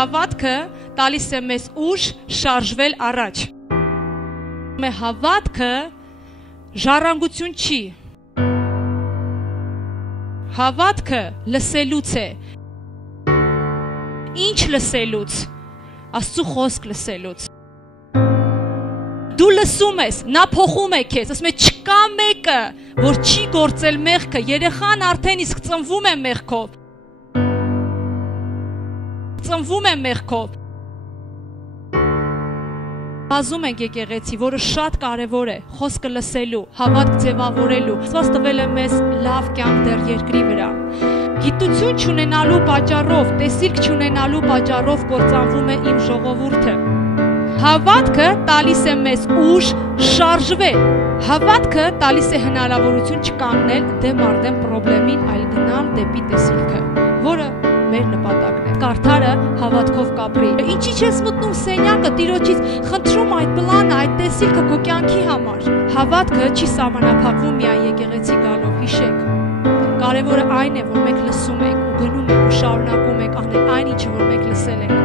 Հավատքը տալիս է մեզ ուժ շարժվել առաջ։ Հավատքը ժառանգություն չի։ Հավատքը լսելուց է։ Ինչ լսելուց։ Աստծո խոսք լսելուց։ Դու լսում ես, նա փոխում է քեզ, ասում է չկա մեկը, որ չի գործել մեղքը, երեխան արդեն իսկ ծնվում է մեղքով։ Ծնվում է մեղքով։ Բազում ենք եկեղեցի, որը շատ կարևոր է, խոսքը լսելու, հավատք ձևավորելու։ Աստված տվել է մեզ լավ կյանք դեռ երկրի վրա։ Գիտություն չունենալու պատճառով, տեսիլք չունենալու պատճառով կործանվում է իմ ժողովուրդը։ Հավատքը տալիս է մեզ ուժ շարժվել։ Հավատքը տալիս է հնարավորություն չկանգնել դեմ առ դեմ պրոբլեմին, այլ գնալ դեպի տեսիլքը, որը մեր նպատակն է։ Կարդարը հավատքով կապրի։ Ինչի՞ չես մտնում սենյակը Տիրոջից, խնդրում այդ պլանը, այդ տեսիլքը քո կյանքի համար։ Հավատքը չի սահմանափակվում միայն եկեղեցի գալով, հիշեք։ Կարևորը այն է, որ մենք լսում ենք ու գնում ենք ու շարունակում ենք անել այն ինչը որ մենք լսել ենք։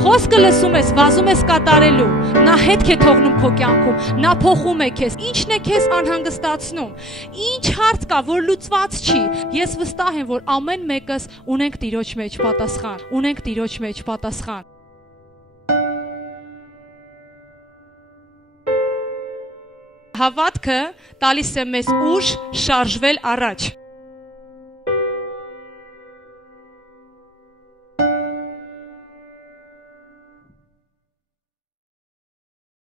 Խոսքը լսում ես, վազում ես կատարելու, նա հետք է թողնում քո կյանքում, նա փոխում է քեզ, ինչն է քեզ անհանգստացնում, ինչ հարց կա, որ լուծված չի։ Ես վստահ եմ, որ ամեն մեկս ունենք Տիրոջ մեջ պատասխան, ունենք Տիրոջ մեջ պատասխան։ Հավատքը տալիս է մեզ ուժ շարժվել առաջ։